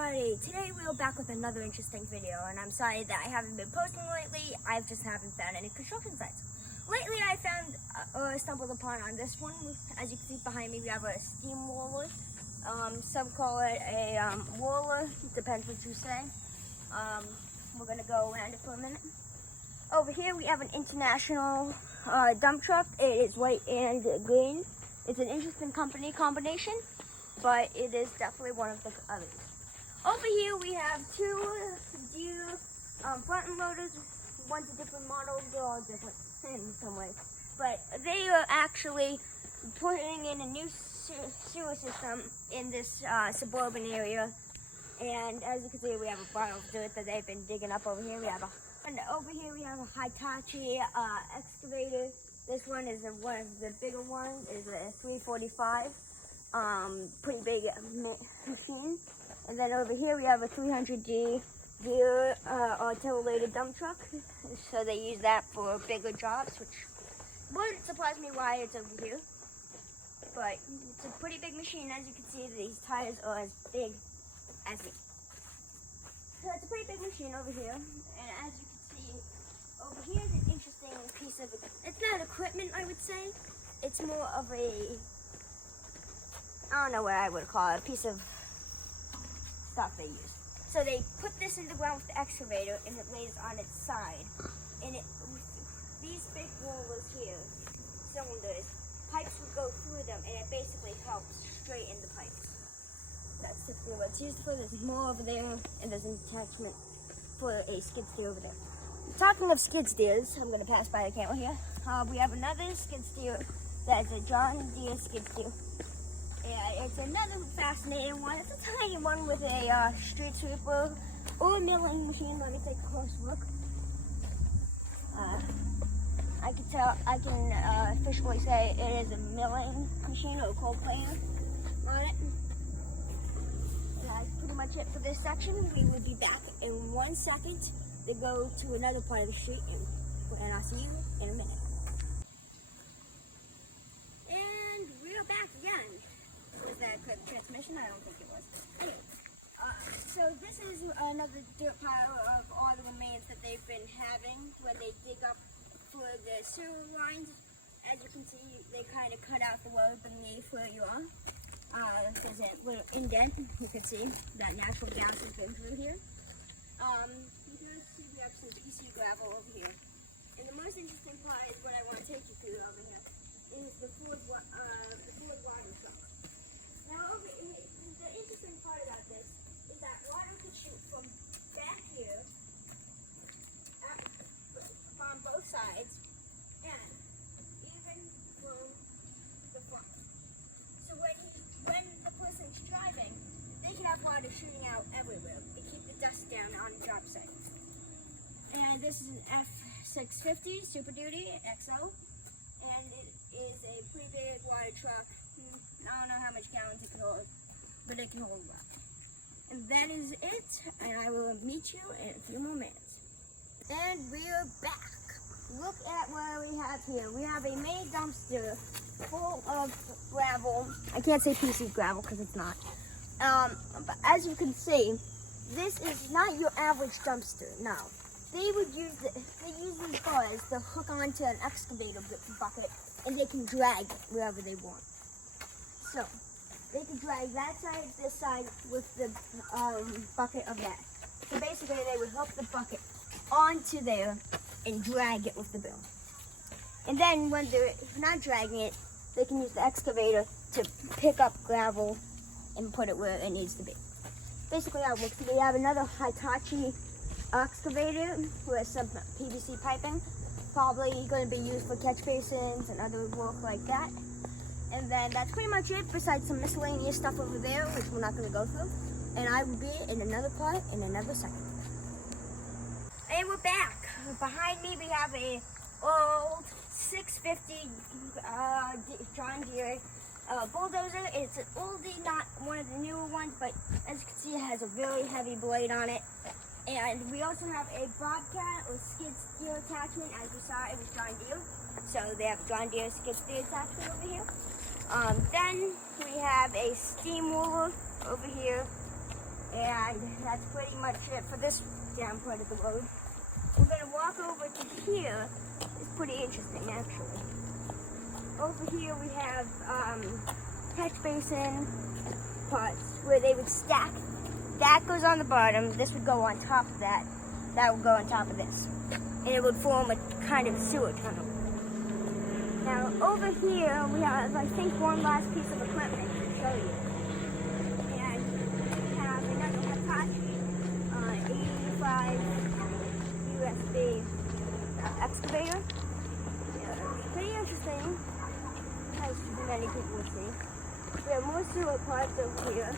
everybody, today we're back with another interesting video, and I'm sorry that I haven't been posting lately. I just haven't found any construction sites. Lately I stumbled upon on this one. As you can see behind me, we have a steam roller. Some call it a roller, depends what you say. We're gonna go around it for a minute. Over here we have an international dump truck. It is white and green. It's an interesting company combination, but it is definitely one of the others. Over here we have two Deere front end loaders. One's a different model, they're all different in some way. But they are actually putting in a new sewer system in this suburban area. And as you can see, we have a pile of dirt that they've been digging up over here. And over here we have a Hitachi excavator. This one is one of the bigger ones, is a 345. Pretty big machine. And then over here we have a 300D Deere articulated dump truck. So they use that for bigger jobs, which wouldn't surprise me why it's over here. But it's a pretty big machine. As you can see, these tires are as big as me. So it's a pretty big machine over here. And as you can see, over here is an interesting piece of, it's not equipment, I would say. It's more of a, I don't know what I would call it, a piece of stuff they use. So they put this in the ground with the excavator and it lays on its side. And these big rollers here, cylinders, pipes would go through them and it basically helps straighten the pipes. That's typically what it's used for. There's more over there and there's an attachment for a skid steer over there. Talking of skid steers, I'm going to pass by the camera here. We have another skid steer that's a John Deere skid steer. Yeah, it's another fascinating one. It's a tiny one with a street sweeper or a milling machine. Let me take a close look. I can officially say it is a milling machine or a cold planer on it. And that's pretty much it for this section. We will be back in 1 second to go to another part of the street, and I'll see you in a minute. And we're back again. Was that a quick transmission? I don't think it was. Anyway, so this is another dirt pile of all the remains that they've been having when they dig up for the sewer lines. As you can see, they kind of cut out the road beneath where you are. There's a little indent. You can see that natural gas has been through here. We have some PC gravel over here. And the most interesting part is what I want to take you through over here is the Ford water truck. Now, the interesting part about this is that water can shoot from back here, from both sides, and even from the front. So when the person's driving, they can have water shooting out everywhere to keep the dust down on the job site. And this is an F650 Super Duty XL, and it is a pretty big water truck. I don't know how much gallons it can hold, but it can hold a lot. And that is it, and I will meet you in a few more minutes. And we're back. Look at what we have here. We have a mini dumpster full of gravel. I can't say PC gravel because it's not. But as you can see, this is not your average dumpster. No. They use these bars to hook onto an excavator bucket, and they can drag wherever they want. So they can drag that side, this side with the bucket of that. So basically, they would hook the bucket onto there and drag it with the bill. And then when they're not dragging it, they can use the excavator to pick up gravel and put it where it needs to be. Basically, how it works. We have another Hitachi excavator with some PVC piping, probably going to be used for catch basins and other work like that. And then that's pretty much it, besides some miscellaneous stuff over there, which we're not going to go through. And I will be in another part in another second. And we're back. Behind me we have a old 650 John Deere bulldozer. It's an oldie, not one of the newer ones, but as you can see, it has a very heavy blade on it. And we also have a Bobcat or skid steer attachment. As you saw, it was John Deere. So they have John Deere skid steer attachment over here. Then we have a steam roller over here. And that's pretty much it for this down part of the road. We're gonna walk over to here. It's pretty interesting, actually. Over here we have catch basin pots where they would stack. That goes on the bottom. This would go on top of that. That would go on top of this, and it would form a kind of sewer tunnel. Now over here we have, I think, one last piece of equipment to show you. And we have another Hitachi 85 USB excavator. It's pretty interesting, as many people would see. We have more sewer pots over here.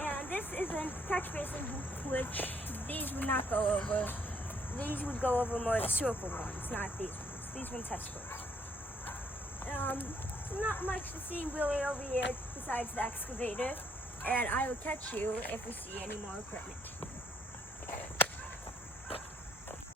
And this is a catch basin, which these would not go over. These would go over more the circle ones, not these ones. These ones have squares. Not much to see really over here besides the excavator. And I will catch you if we see any more equipment.